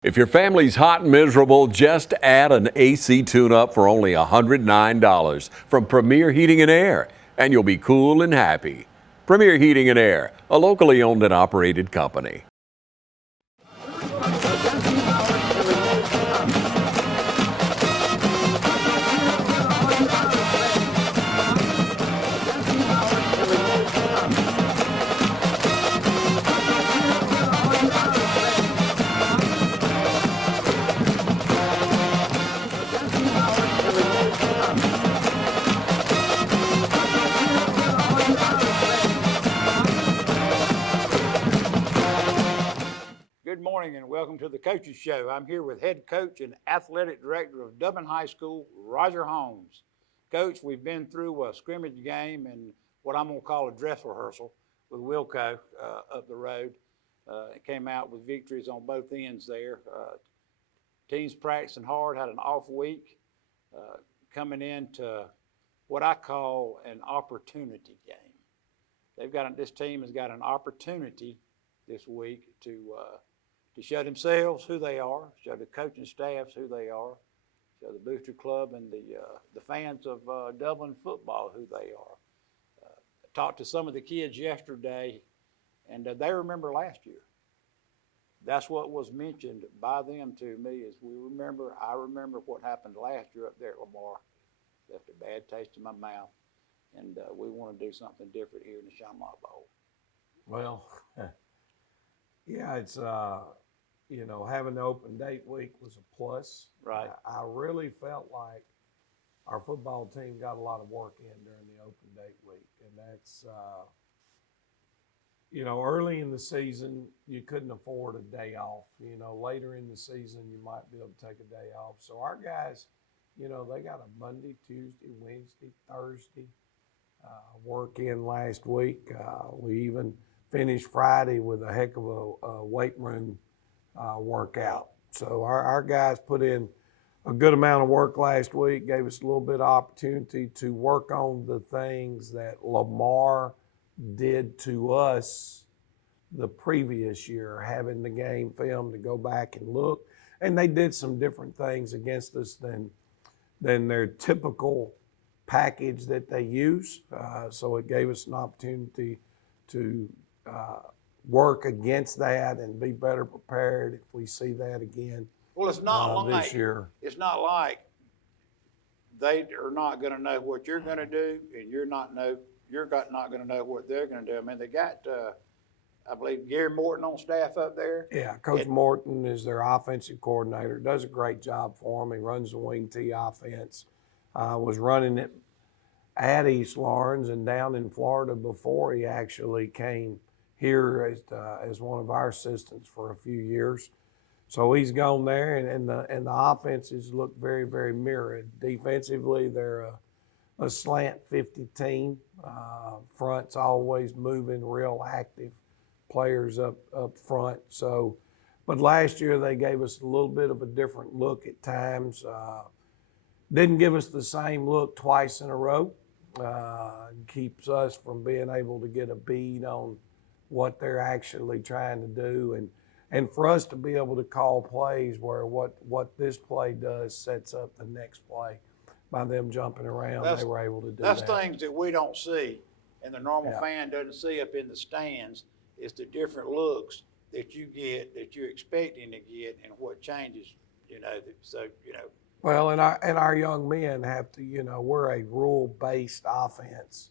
If your family's hot and miserable, just add an AC tune-up for only $109 from Premier Heating and Air, and you'll be cool and happy. Premier Heating and Air, a locally owned and operated company. Good morning and welcome to the Coaches Show. I'm here with head coach and athletic director of Dublin High School, Roger Holmes. Coach, we've been through a scrimmage game and what I'm going to call a dress rehearsal with Wilco up the road. It came out with victories on both ends there. Teams practicing hard, had an off week, coming into what I call an opportunity game. This team has got an opportunity this week to show themselves who they are, show the coaching staffs who they are, show the Booster Club and the fans of Dublin football who they are. I talked to some of the kids yesterday, and they remember last year. That's what was mentioned by them to me is I remember what happened last year up there at Lamar. Left a bad taste in my mouth, and we want to do something different here in the Shamrock Bowl. Well, yeah, it's having the open date week was a plus. Right. I really felt like our football team got a lot of work in during the open date week, and that's early in the season you couldn't afford a day off. Later in the season you might be able to take a day off. So our guys, they got a Monday, Tuesday, Wednesday, Thursday work in last week. We even finished Friday with a heck of a weight room workout. So our guys put in a good amount of work last week, gave us a little bit of opportunity to work on the things that Lamar did to us the previous year, having the game film to go back and look. And they did some different things against us than their typical package that they use. So it gave us an opportunity to work against that and be better prepared if we see that again. Well, it's not this year. It's not like they are not going to know what you're going to do, and you're not going to know what they're going to do. I mean, they got, I believe, Gary Morton on staff up there. Yeah, Coach Morton is their offensive coordinator. Does a great job for them. He runs the wing T offense. Was running it at East Lawrence and down in Florida before he actually came here as one of our assistants for a few years. So he's gone there, and the offenses look very, very mirrored. Defensively, they're a slant 50 team. Front's always moving, real active players up front. So, but last year they gave us a little bit of a different look at times. Didn't give us the same look twice in a row. Keeps us from being able to get a bead on what they're actually trying to do, and for us to be able to call plays where what this play does sets up the next play by them jumping around. They were able to do that. That's things that we don't see and the normal fan doesn't see up in the stands is the different looks that you get, that you're expecting to get, and what changes, Well, and our young men have to, we're a rule-based offense,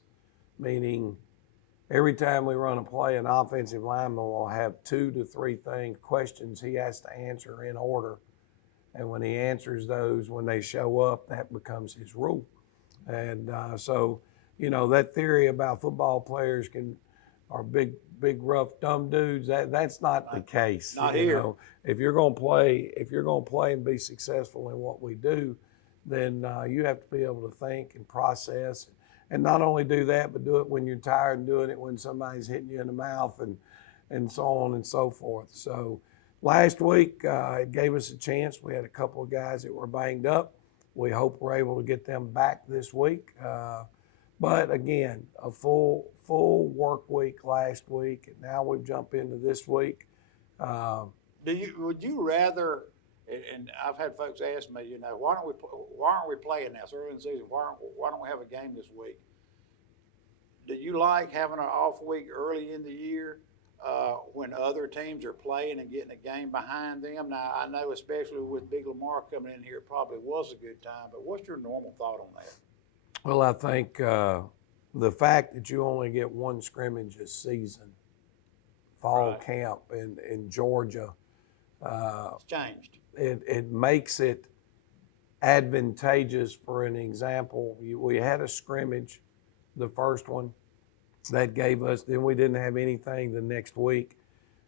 meaning every time we run a play, an offensive lineman will have 2 to 3 questions he has to answer in order. And when he answers those, when they show up, that becomes his rule. And so, that theory about football players are big, rough, dumb dudes, that's not the case. Not here. If you're going to play and be successful in what we do, then you have to be able to think and process. And not only do that, but do it when you're tired and doing it when somebody's hitting you in the mouth and so on and so forth. So last week, it gave us a chance. We had a couple of guys that were banged up. We hope we're able to get them back this week. But again, a full work week last week, and now we've jumped into this week. Would you rather, and I've had folks ask me, why aren't we playing this early in the season? Why don't we have a game this week? Do you like having an off week early in the year when other teams are playing and getting a game behind them? Now, I know especially with Big Lamar coming in here, it probably was a good time, but what's your normal thought on that? Well, I think the fact that you only get one scrimmage this season, fall Right. camp in Georgia, It's changed. it makes it advantageous. For an example, we had a scrimmage, the first one, that gave us, then we didn't have anything the next week.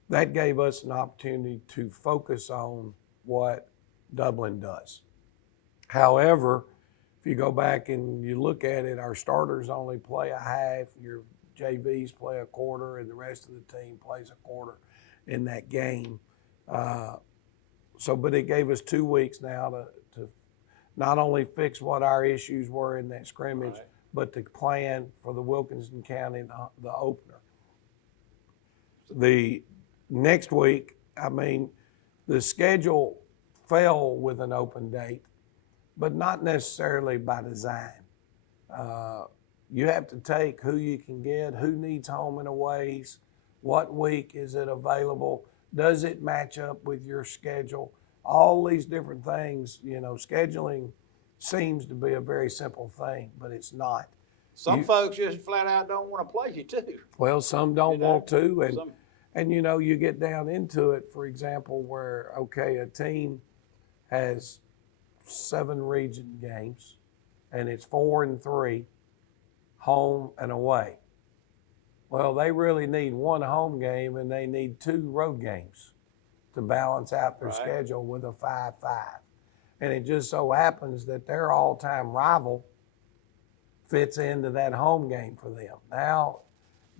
That gave us an opportunity to focus on what Dublin does. However, if you go back and you look at it, our starters only play a half, your JVs play a quarter, and the rest of the team plays a quarter in that game. But it gave us 2 weeks now to not only fix what our issues were in that scrimmage, Right. but to plan for the Wilkinson County, the opener. The next week, the schedule fell with an open date, but not necessarily by design. You have to take who you can get, who needs home and aways, what week is it available, does it match up with your schedule, all these different things. Scheduling seems to be a very simple thing, but it's not. Some folks just flat out don't want to play you too. Well, some don't want to, Some- and you get down into it, for example, where, okay, a team has 7 region games, and it's 4 and 3, home and away. Well, they really need 1 home game, and they need 2 road games to balance out their Right. schedule with a 5-5. And it just so happens that their all-time rival fits into that home game for them. Now,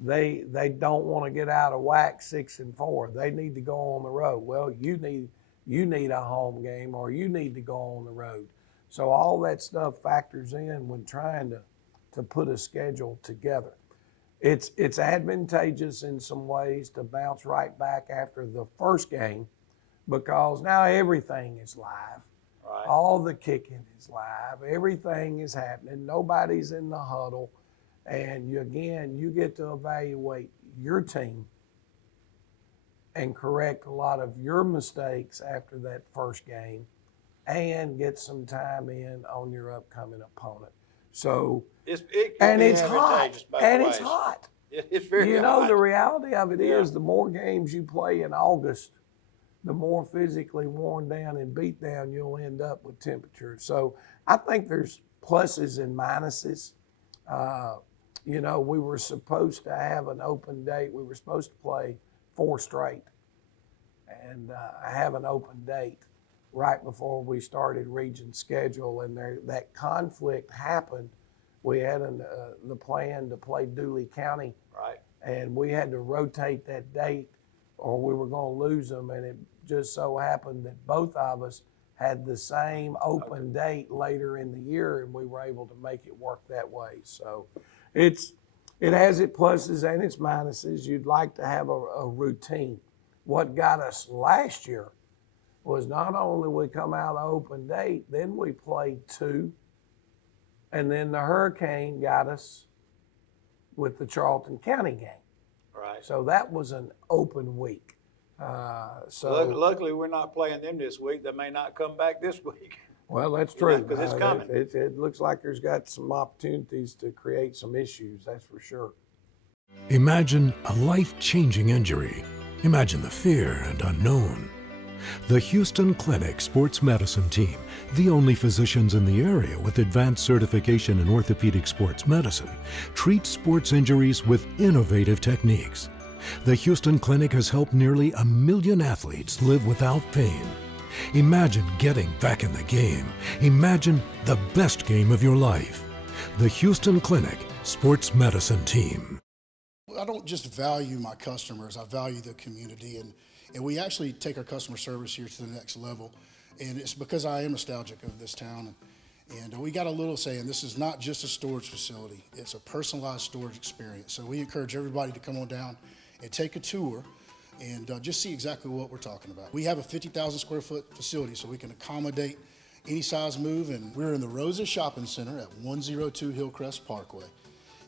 they don't want to get out of whack 6 and 4. They need to go on the road. Well, you need a home game, or you need to go on the road. So all that stuff factors in when trying to put a schedule together. It's advantageous in some ways to bounce right back after the first game, because now everything is live. Right. All the kicking is live. Everything is happening. Nobody's in the huddle. And you get to evaluate your team and correct a lot of your mistakes after that first game, and get some time in on your upcoming opponent. So, It can be it's hot. advantageous both And ways. it's hot. It's very hot. The reality of it is, Yeah. the more games you play in August, the more physically worn down and beat down you'll end up with temperature. So I think there's pluses and minuses. We were supposed to have an open date. We were supposed to play 4 straight. And I have an open date right before we started region schedule, and that conflict happened. We had the plan to play Dooley County, Right. and we had to rotate that date or we were going to lose them. And it just so happened that both of us had the same open date later in the year, and we were able to make it work that way. So it has its pluses and its minuses. You'd like to have a routine. What got us last year was not only we come out of open date, then we played 2, and then the hurricane got us with the Charlton County game. Right. So that was an open week. Luckily, we're not playing them this week. They may not come back this week. Well, that's true. Because it's coming. It looks like there's got some opportunities to create some issues, that's for sure. Imagine a life-changing injury. Imagine the fear and unknown. The Houston Clinic Sports Medicine Team, the only physicians in the area with advanced certification in orthopedic sports medicine, treats sports injuries with innovative techniques. The Houston Clinic has helped nearly 1 million athletes live without pain. Imagine getting back in the game. Imagine the best game of your life. The Houston Clinic Sports Medicine Team. I don't just value my customers, I value the community, and we actually take our customer service here to the next level. And it's because I am nostalgic of this town. And we got a little saying, this is not just a storage facility, it's a personalized storage experience. So we encourage everybody to come on down and take a tour. and just see exactly what we're talking about. We have a 50,000 square foot facility, so we can accommodate any size move, and we're in the Rosa Shopping Center at 102 Hillcrest Parkway,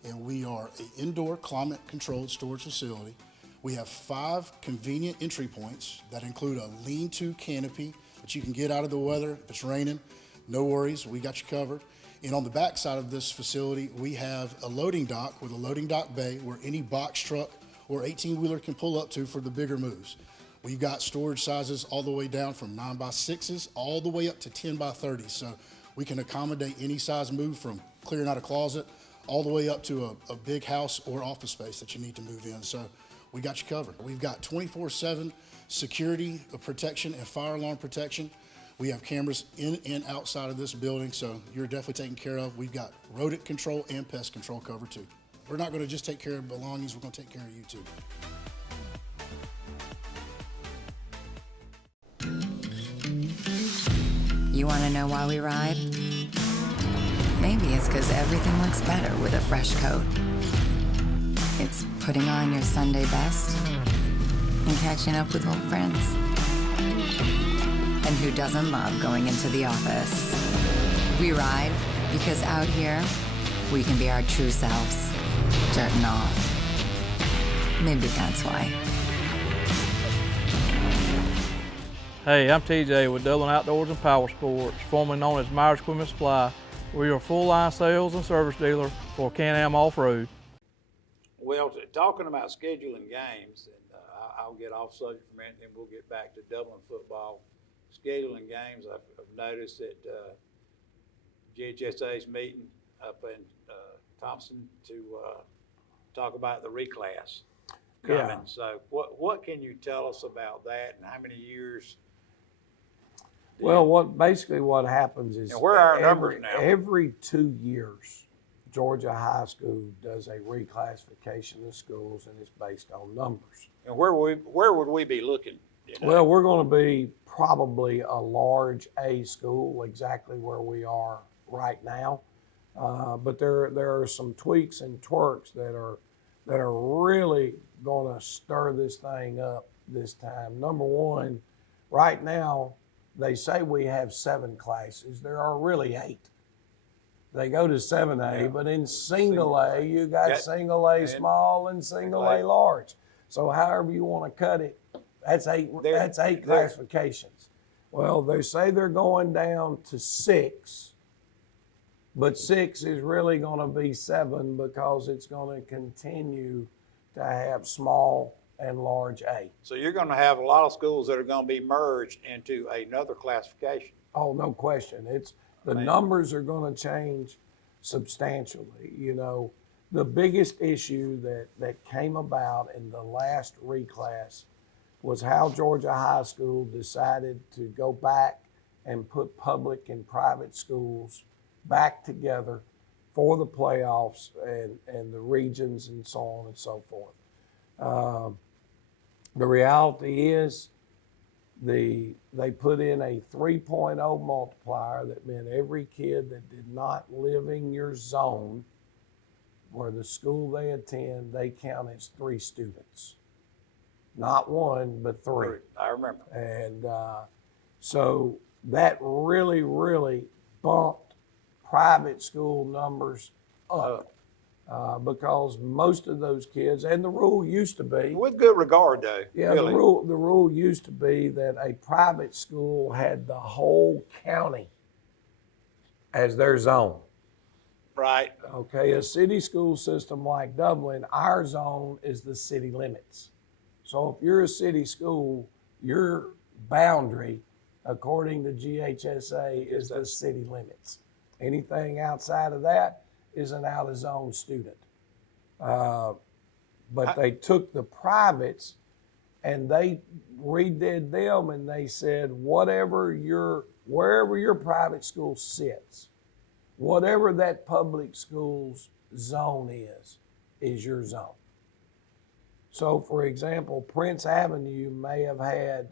and we are an indoor climate-controlled storage facility. We have 5 convenient entry points that include a lean-to canopy that you can get out of the weather if it's raining. No worries, we got you covered. And on the back side of this facility, we have a loading dock with a loading dock bay where any box truck or 18-wheeler can pull up to for the bigger moves. We've got storage sizes all the way down from 9x6s all the way up to 10x30s. So we can accommodate any size move from clearing out a closet all the way up to a big house or office space that you need to move in. So we got you covered. We've got 24/7 security protection and fire alarm protection. We have cameras in and outside of this building, so you're definitely taken care of. We've got rodent control and pest control covered too. We're not going to just take care of belongings, we're going to take care of you too. You want to know why we ride? Maybe it's because everything looks better with a fresh coat. It's putting on your Sunday best and catching up with old friends. And who doesn't love going into the office? We ride because out here, we can be our true selves, dirt and all. Maybe that's why. Hey, I'm TJ with Dublin Outdoors and Power Sports, formerly known as Myers Equipment Supply. We're a full-line sales and service dealer for Can-Am Off-Road. Well, talking about scheduling games, and I'll get off subject for a minute, and we'll get back to Dublin football. Scheduling games, I've noticed that GHSA's meeting up in Thompson to talk about the reclass coming. Yeah. So what can you tell us about that, and how many years? Well, what happens is, and where are our numbers now? Every 2 years, Georgia High School does a reclassification of schools, and it's based on numbers. And where would we be looking? Well, we're going to be probably a large A school, exactly where we are right now. But there are some tweaks and twerks that are really going to stir this thing up this time. Number one, right now they say we have 7 classes. There are really 8. They go to 7A, but in single A, you got single A small and single A large. So however you want to cut it, that's 8 classifications. Well, they say they're going down to 6, but 6 is really going to be 7 because it's going to continue to have small and large A. So you're going to have a lot of schools that are going to be merged into another classification. Oh, no question. The numbers are going to change substantially. You know, the biggest issue that came about in the last reclass was how Georgia High School decided to go back and put public and private schools back together for the playoffs and the regions and so on and so forth. The reality is they put in a 3.0 multiplier that meant every kid that did not live in your zone where the school they attend, they count as 3 students. Not 1, but 3. I remember. And so that really, really bumped private school numbers up. Because most of those kids, and the rule used to be, With good regard, though. yeah, really. the rule used to be that a private school had the whole county as their zone. Right. Okay, a city school system like Dublin, our zone is the city limits. So if you're a city school, your boundary, according to GHSA, is the city limits. Anything outside of that is an out-of-zone student. But they took the privates and they redid them, and they said wherever your private school sits, whatever that public school's zone is your zone. So for example, Prince Avenue may have had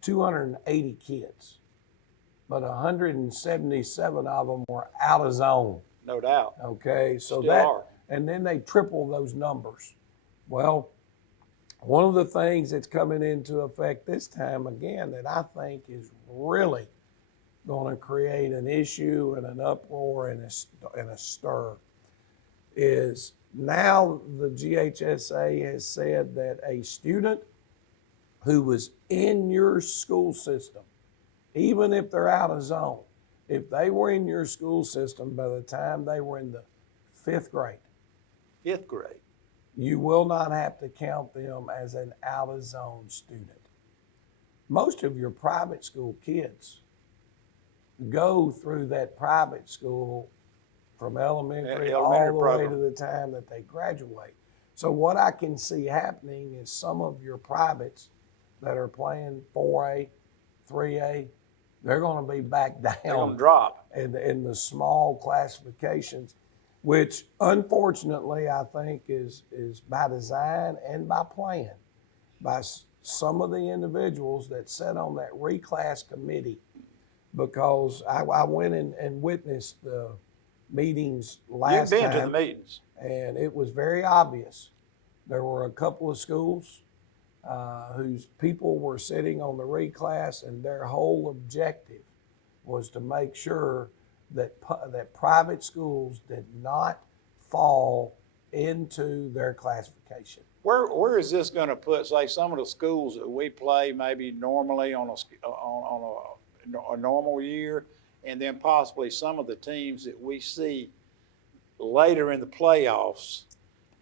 280 kids, but 177 of them were out of zone. No doubt. Okay, so Still are. and then they triple those numbers. Well, One of the things that's coming into effect this time again that I think is really going to create an issue and an uproar and a stir is now the GHSA has said that a student who was in your school system, even if they're out of zone, if they were in your school system by the time they were in the 5th grade, 5th grade. you will not have to count them as an out of zone student. Most of your private school kids go through that private school from elementary all the way to the time that they graduate. So what I can see happening is some of your privates that are playing 4A, 3A, they're going to be back down. They're going to drop. In the small classifications, which unfortunately I think is by design and by plan by some of the individuals that sat on that reclass committee, because I went and witnessed the meetings last time. You've been to the meetings. And it was very obvious. There were a couple of schools whose people were sitting on the reclass, and their whole objective was to make sure that private schools did not fall into their classification. Where is this going to put, say, some of the schools that we play maybe normally on a normal year, and then possibly some of the teams that we see later in the playoffs,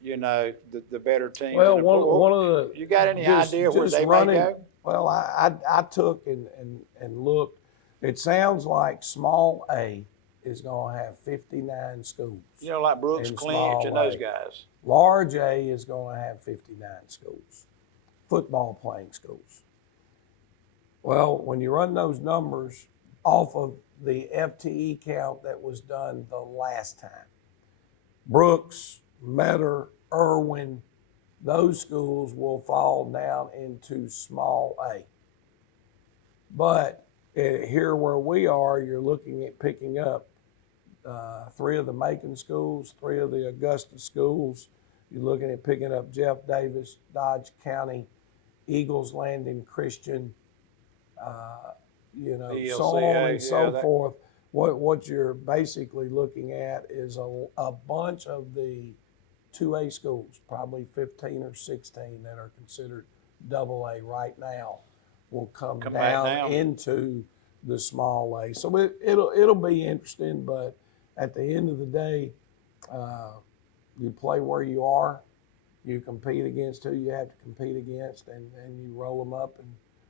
you know, the better teams? Well, one of the, you got any idea where they may go? Well, I took and looked. It sounds like small A is going to have 59 schools. You know, like Brooks, in Clinch, and those A. guys. Large A is going to have 59 schools, football playing schools. Well, when you run those numbers off of the FTE count that was done the last time, Brooks, Metter, Irwin, those schools will fall down into small A. But here where we are, you're looking at picking up 3 of the Macon schools, 3 of the Augusta schools. You're looking at picking up Jeff Davis, Dodge County, Eagles Landing Christian, you know, ELCA, so on and so yeah, forth. What you're basically looking at is a bunch of the 2A schools, probably 15 or 16 that are considered AA right now, will come down into the small A. So it'll be interesting, but at the end of the day, you play where you are, you compete against who you have to compete against, and you roll them up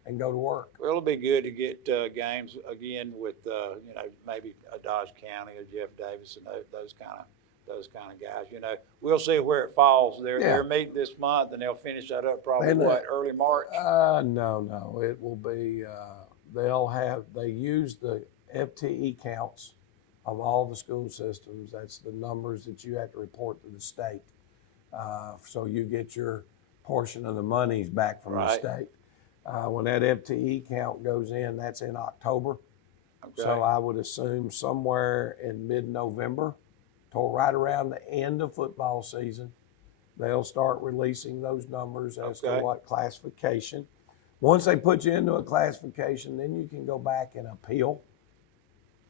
and go to work. Well, it'll be good to get games again with you know, maybe a Dodge County or Jeff Davis and those kind of guys. You know, we'll see where it falls. They're meeting this month, and they'll finish that up probably early March. No, it will be. They use the FTE counts of all the school systems. That's the numbers that you have to report to the state. So you get your portion of the monies back from the state. When that FTE count goes in, that's in October. Okay. So I would assume somewhere in mid-November, till right around the end of football season, they'll start releasing those numbers as to what classification. Once they put you into a classification, then you can go back and appeal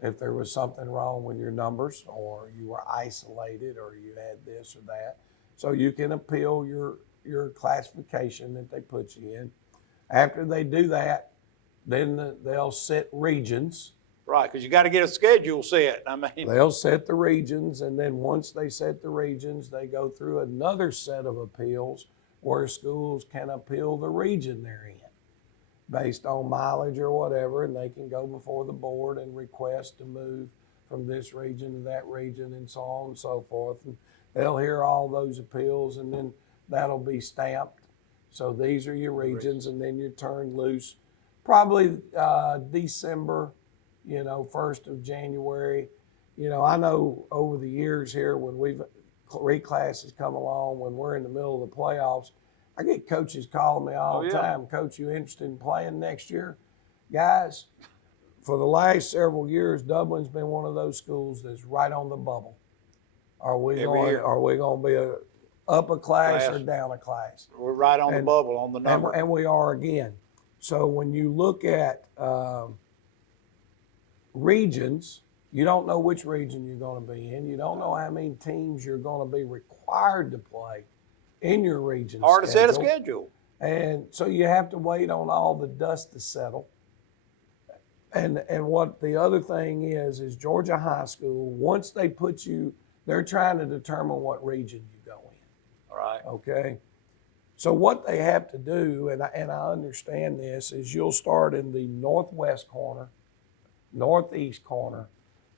if there was something wrong with your numbers, or you were isolated, or you had this or that. So you can appeal your classification that they put you in. After they do that, then they'll set regions. Right, because you got to get a schedule set. I mean, they'll set the regions, and then once they set the regions, they go through another set of appeals where schools can appeal the region they're in based on mileage or whatever, and they can go before the board and request to move from this region to that region and so on and so forth. And they'll hear all those appeals, and then that'll be stamped. So these are your regions, and then you're turned loose probably December, 1st of January. I know over the years here when reclasses come along, when we're in the middle of the playoffs, I get coaches calling me all the time. Coach, you interested in playing next year? Guys, for the last several years, Dublin's been one of those schools that's right on the bubble. Are we going to be up a class or Class. down a class. We're right on the And- bubble on the number. And we are again. So when you look at regions, you don't know which region you're going to be in. You don't know how many teams you're going to be required to play in your region. Hard to set a schedule. And so you have to wait on all the dust to settle. And what the other thing is Georgia High School, once they put you, they're trying to determine what region you go in. All right. Okay. So what they have to do, and I understand this, is you'll start in the northwest corner, northeast corner,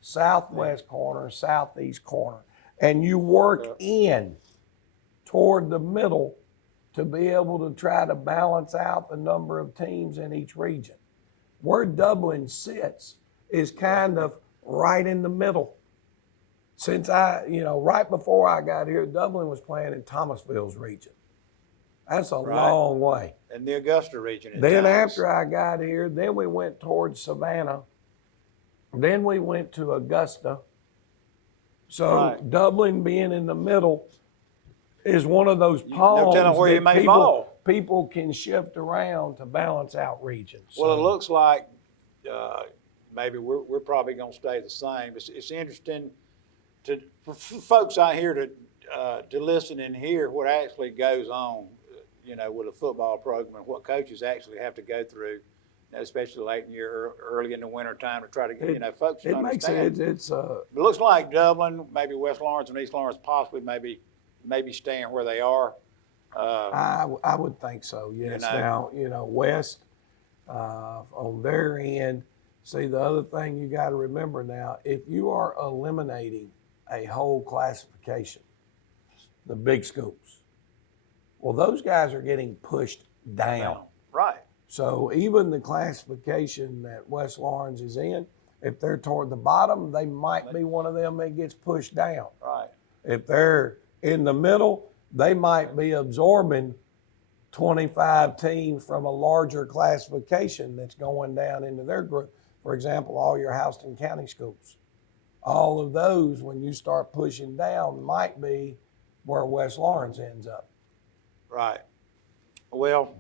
southwest corner, southeast corner, and you work in toward the middle to be able to try to balance out the number of teams in each region. Where Dublin sits is kind of right in the middle. Since right before I got here, Dublin was playing in Thomasville's region. That's a long way. In the Augusta region. Then after I got here, then we went towards Savannah. Then we went to Augusta. So Dublin being in the middle is one of those palms telling where you that may fall. people can shift around to balance out regions. Well, So- it looks like maybe we're probably going to stay the same. It's interesting for folks out here to listen and hear what actually goes on, with a football program and what coaches actually have to go through, especially late in the year, early in the winter time to try to get folks to It makes understand. it. It looks like Dublin, maybe West Lawrence and East Lawrence possibly maybe staying where they are. I would think so. Yes. Now West on their end. See, the other thing you got to remember now, if you are eliminating a whole classification, the big schools, well, those guys are getting pushed down. Right. So even the classification that West Lawrence is in, if they're toward the bottom, they might be one of them that gets pushed down. Right. If they're in the middle, they might be absorbing 25 teams from a larger classification that's going down into their group. For example, all your Houston County schools. All of those, when you start pushing down, might be where West Lawrence ends up. Right. Well,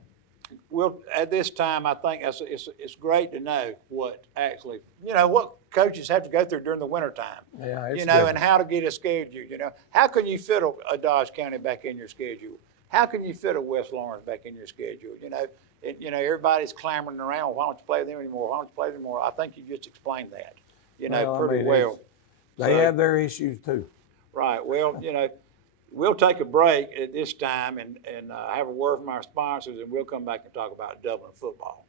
at this time, I think it's great to know what actually, what coaches have to go through during the wintertime. Yeah, it's and how to get a schedule. How can you fit a Dodge County back in your schedule? How can you fit a West Lawrence back in your schedule? Everybody's clamoring around. Why don't you play them anymore? Why don't you play them anymore? I think you just explained that. Pretty well. They have their issues too. Right. Well, we'll take a break at this time and have a word from our sponsors, and we'll come back and talk about Dublin football.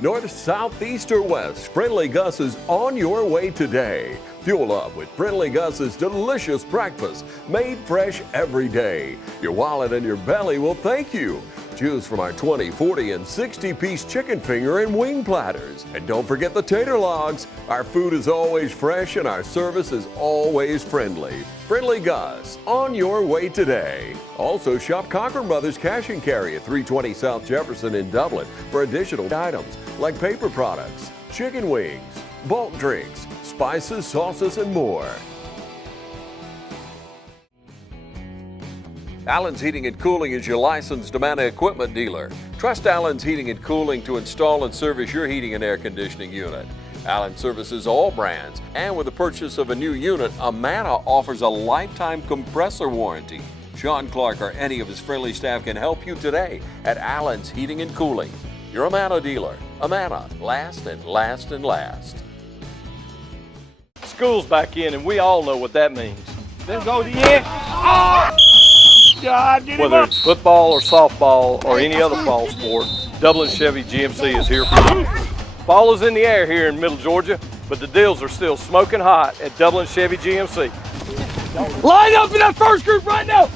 North, south, east, or west, Friendly Gus is on your way today. Fuel up with Friendly Gus's delicious breakfast, made fresh every day. Your wallet and your belly will thank you. Choose from our 20, 40, and 60-piece chicken finger and wing platters. And don't forget the tater logs. Our food is always fresh and our service is always friendly. Friendly Gus, on your way today. Also shop Cochran Brothers Cash and Carry at 320 South Jefferson in Dublin for additional items like paper products, chicken wings, bulk drinks, spices, sauces, and more. Allen's Heating and Cooling is your licensed Amana equipment dealer. Trust Allen's Heating and Cooling to install and service your heating and air conditioning unit. Allen services all brands, and with the purchase of a new unit, Amana offers a lifetime compressor warranty. Sean Clark or any of his friendly staff can help you today at Allen's Heating and Cooling. Your Amana dealer. Amana, last and last and last. School's back in, and we all know what that means. Let's go to the end. Oh! God, whether it's football or softball or any other fall sport, Dublin Chevy GMC is here for you. Fall is in the air here in Middle Georgia, but the deals are still smoking hot at Dublin Chevy GMC. Line up in that first group right now.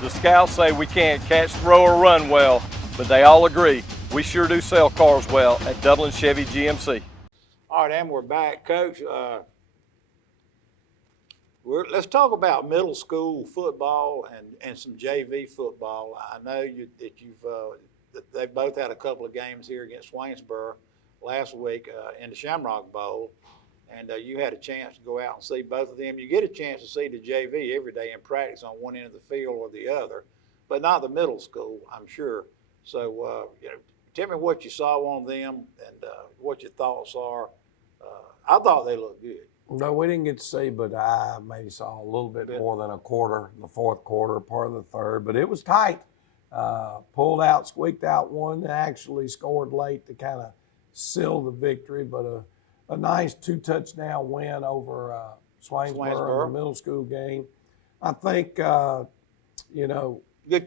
The scouts say we can't catch, throw, or run well, but they all agree we sure do sell cars well at Dublin Chevy GMC. All right, and we're back, Coach. Let's talk about middle school football and some JV football. I know that they both had a couple of games here against Waynesboro last week in the Shamrock Bowl, and you had a chance to go out and see both of them. You get a chance to see the JV every day in practice on one end of the field or the other, but not the middle school, I'm sure. So, tell me what you saw on them and what your thoughts are. I thought they looked good. No, we didn't get to see, but I maybe saw a little bit more than a quarter, the fourth quarter, part of the third, but it was tight. Pulled out, squeaked out one, and actually scored late to kind of seal the victory, but a nice 2-touchdown win over Swainsboro in the middle school game. I think, good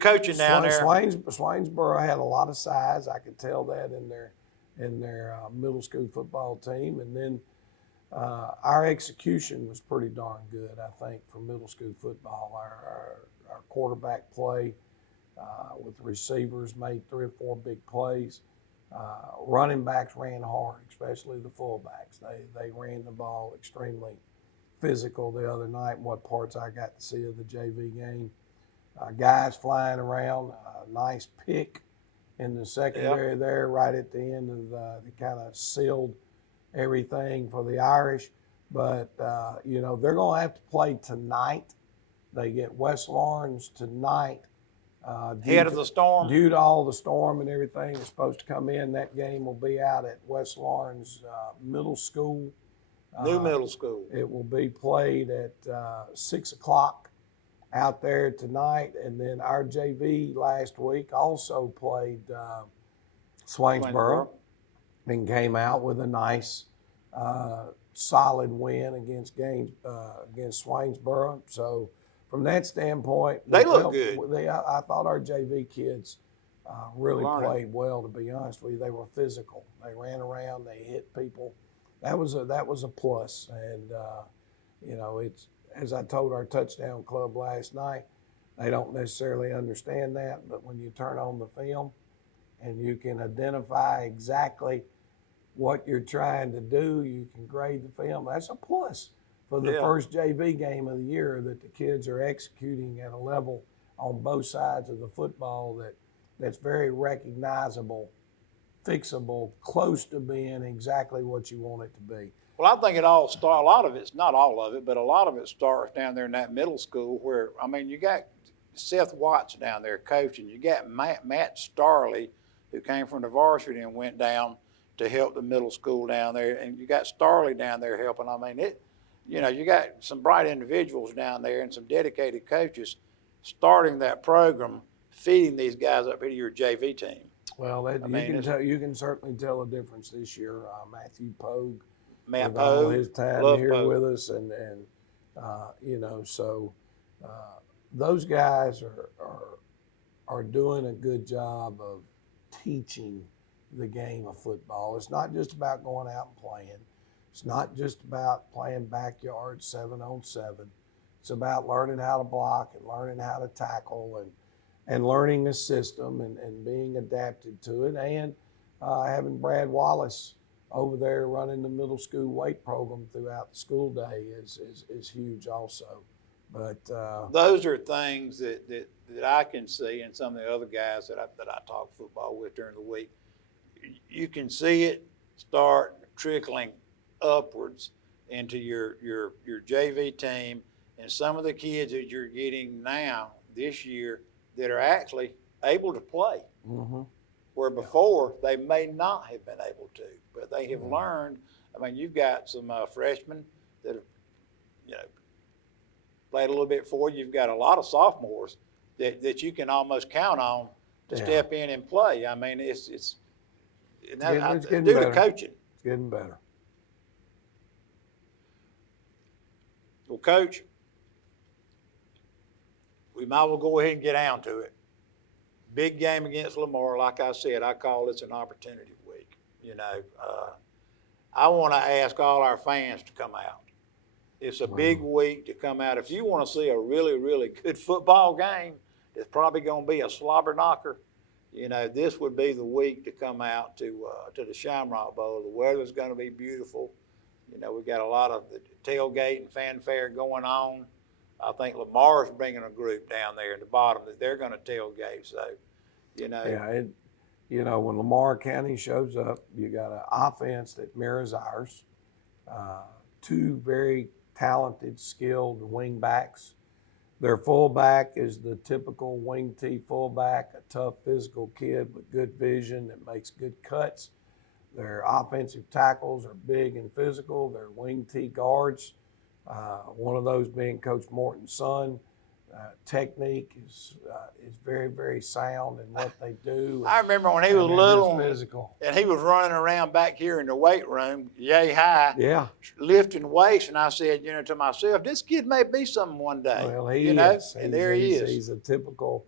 coaching down there. Swainsboro had a lot of size. I could tell that in their middle school football team, and then our execution was pretty darn good, I think, for middle school football. Our quarterback play with receivers made 3 or 4 big plays. Running backs ran hard, especially the fullbacks. They ran the ball extremely physical the other night, what parts I got to see of the JV game. Guys flying around, nice pick in the secondary there right at the end of that kind of sealed everything for the Irish. But, they're going to have to play tonight. They get West Lawrence tonight. Head of the storm. Due to all the storm and everything that's supposed to come in, that game will be out at West Lawrence Middle School. New middle school. It will be played at 6 o'clock out there tonight. And then our JV last week also played Swainsboro and came out with a nice, solid win against Swainsboro. So from that standpoint, they look good. I thought our JV kids really played well, to be honest with you. They were physical. They ran around. They hit people. That was a plus. And, it's, as I told our touchdown club last night, they don't necessarily understand that, but when you turn on the film and you can identify exactly what you're trying to do, you can grade the film. That's a plus for the first JV game of the year, that the kids are executing at a level on both sides of the football that's very recognizable, fixable, close to being exactly what you want it to be. Well, I think a lot of it's, not all of it, but a lot of it starts down there in that middle school where, you got Seth Watts down there coaching. You got Matt Starley, who came from the varsity and went down to help the middle school down there. And you got Starley down there helping. You got some bright individuals down there and some dedicated coaches starting that program, feeding these guys up here to your JV team. Well, you can certainly tell a difference this year. Matthew Pogue, Matt with all Pogue, his time here Pogue with us, and those guys are doing a good job of teaching the game of football. It's not just about going out and playing. It's not just about playing backyard 7-on-7. It's about learning how to block and learning how to tackle and learning a system and being adapted to it, and having Brad Wallace over there running the middle school weight program throughout the school day is huge also. But those are things that I can see, and some of the other guys that I talk football with during the week. You can see it start trickling upwards into your JV team, and some of the kids that you're getting now this year that are actually able to play, where before they may not have been able to, but they have learned. You've got some freshmen that have, played a little bit for you. You've got a lot of sophomores that you can almost count on to step in and play. It's getting due better. to coaching. It's getting better. Well, Coach, we might as well go ahead and get down to it. Big game against Lamar. Like I said, I call this an opportunity week. I want to ask all our fans to come out. It's a big week to come out. If you want to see a really, really good football game, it's probably going to be a slobber knocker. This would be the week to come out to the Shamrock Bowl. The weather's going to be beautiful. We've got a lot of the tailgate and fanfare going on. I think Lamar's bringing a group down there at the bottom that they're going to tailgate. So, when Lamar County shows up, you got an offense that mirrors ours. two very talented, skilled wing backs. Their fullback is the typical wing T fullback, a tough physical kid with good vision that makes good cuts. Their offensive tackles are big and physical. Their wing T guards, one of those being Coach Morton's son, technique is very, very sound in what they do. I remember when he was and they're little just physical. and he was running around back here in the weight room, yay high, Yeah. lifting weights, and I said, to myself, this kid may be something one day. Well, he you know, is. and there he is. He's a typical,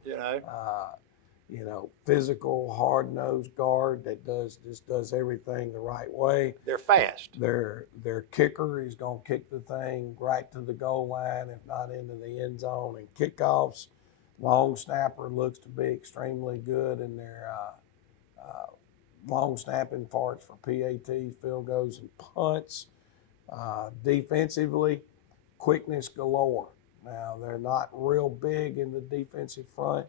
You know, physical, hard-nosed guard that just does everything the right way. they're fast. Their kicker is going to kick the thing right to the goal line, if not into the end zone. And kickoffs, long snapper looks to be extremely good in their long snapping parts for PATs, field goals, and punts. Defensively, quickness galore. Now, they're not real big in the defensive front,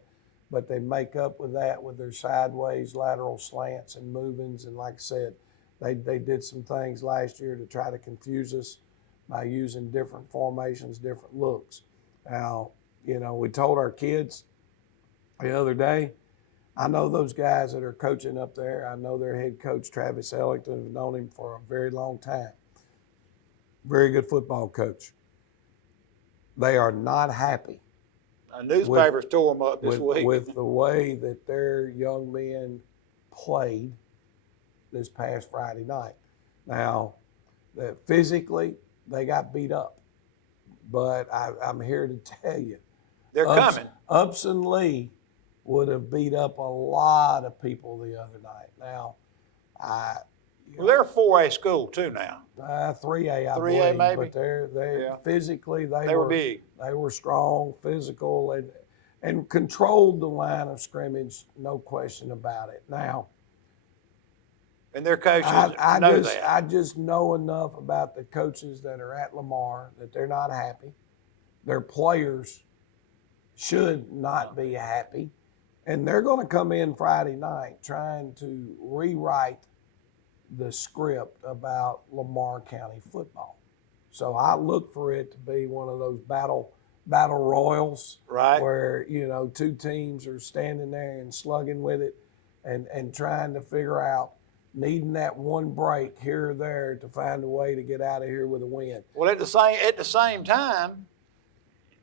but they make up with that with their sideways, lateral slants and movings. And like I said, they did some things last year to try to confuse us by using different formations, different looks. Now, we told our kids the other day, I know those guys that are coaching up there. I know their head coach, Travis Ellington. I've known him for a very long time. Very good football coach. They are not happy. Newspapers tore them up this week. With the way that their young men played this past Friday night. Now, physically, they got beat up. But I'm here to tell you. They're coming. Upson Lee would have beat up a lot of people the other night. Now, they're a 4A school too now. 3A, I 3A believe, maybe. but they Yeah. physically They were big. They were strong, physical, and controlled the line of scrimmage. No question about it. Now, And their coaches I know just that. I just know enough about the coaches that are at Lamar that they're not happy. Their players should not be happy, and they're going to come in Friday night trying to rewrite the script about Lamar County football. So I look for it to be one of those battle royals, Right. where two teams are standing there and slugging with it, and trying to figure out, needing that one break here or there to find a way to get out of here with a win. Well, at the same time,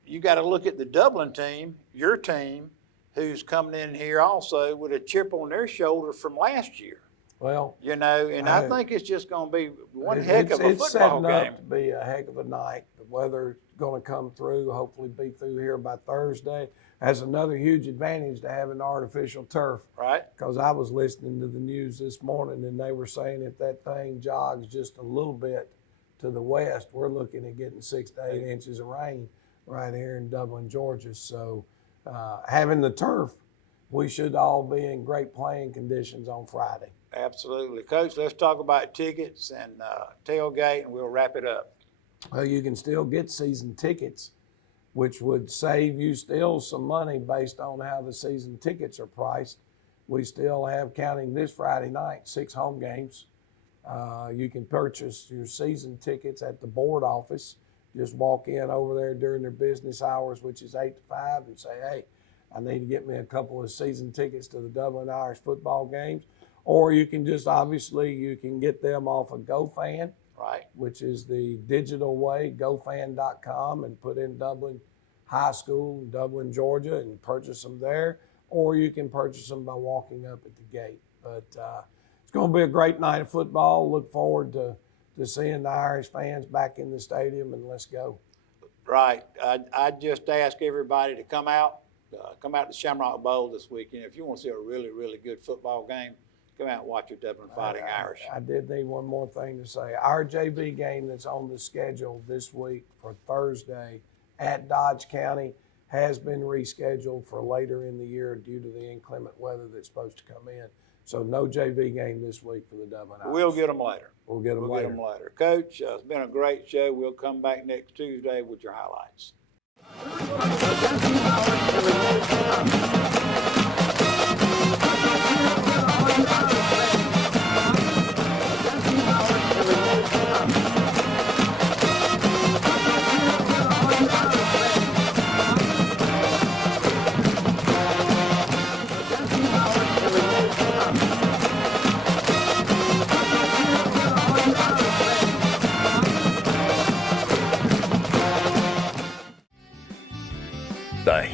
you got to look at the Dublin team, your team, who's coming in here also with a chip on their shoulder from last year. Well, And I think it's just going to be one heck of a it's football setting game. up to be a heck of a night. The weather's going to come through, hopefully be through here by Thursday. That's another huge advantage to having artificial turf. Right. Because I was listening to the news this morning, and they were saying if that thing jogs just a little bit to the west, we're looking at getting 6 to 8 inches of rain right here in Dublin, Georgia. So having the turf, we should all be in great playing conditions on Friday. Absolutely. Coach, let's talk about tickets and tailgate, and we'll wrap it up. Well, you can still get season tickets, which would save you still some money based on how the season tickets are priced. We still have, counting this Friday night, 6 home games. You can purchase your season tickets at the board office. Just walk in over there during their business hours, which is 8 to 5, and say, hey, I need to get me a couple of season tickets to the Dublin Irish football games. Or you can just, obviously, you can get them off of GoFan, Right. which is the digital way, gofan.com, and put in Dublin High School, Dublin, Georgia, and purchase them there. Or you can purchase them by walking up at the gate. But it's going to be a great night of football. Look forward to seeing the Irish fans back in the stadium, and let's go. Right. I just ask everybody to come out to Shamrock Bowl this weekend. If you want to see a really, really good football game, come out and watch your Dublin Fighting Irish. I did need one more thing to say. Our JV game that's on the schedule this week for Thursday at Dodge County has been rescheduled for later in the year due to the inclement weather that's supposed to come in. So no JV game this week for the Dublin Irish. We'll get them later. We'll get them later. Coach, it's been a great show. We'll come back next Tuesday with your highlights.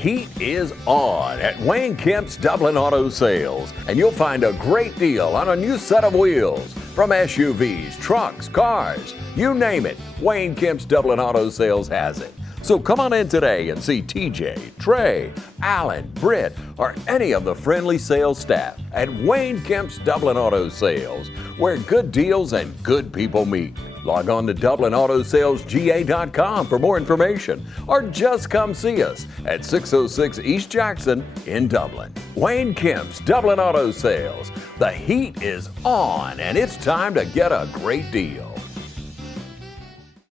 heat is on at Wayne Kemp's Dublin Auto Sales, and you'll find a great deal on a new set of wheels. From SUVs, trucks, cars, you name it, Wayne Kemp's Dublin Auto Sales has it. So come on in today and see TJ, Trey, Alan, Britt, or any of the friendly sales staff at Wayne Kemp's Dublin Auto Sales, where good deals and good people meet. Log on to DublinAutoSalesGA.com for more information, or just come see us at 606 East Jackson in Dublin. Wayne Kemp's Dublin Auto Sales. The heat is on, and it's time to get a great deal.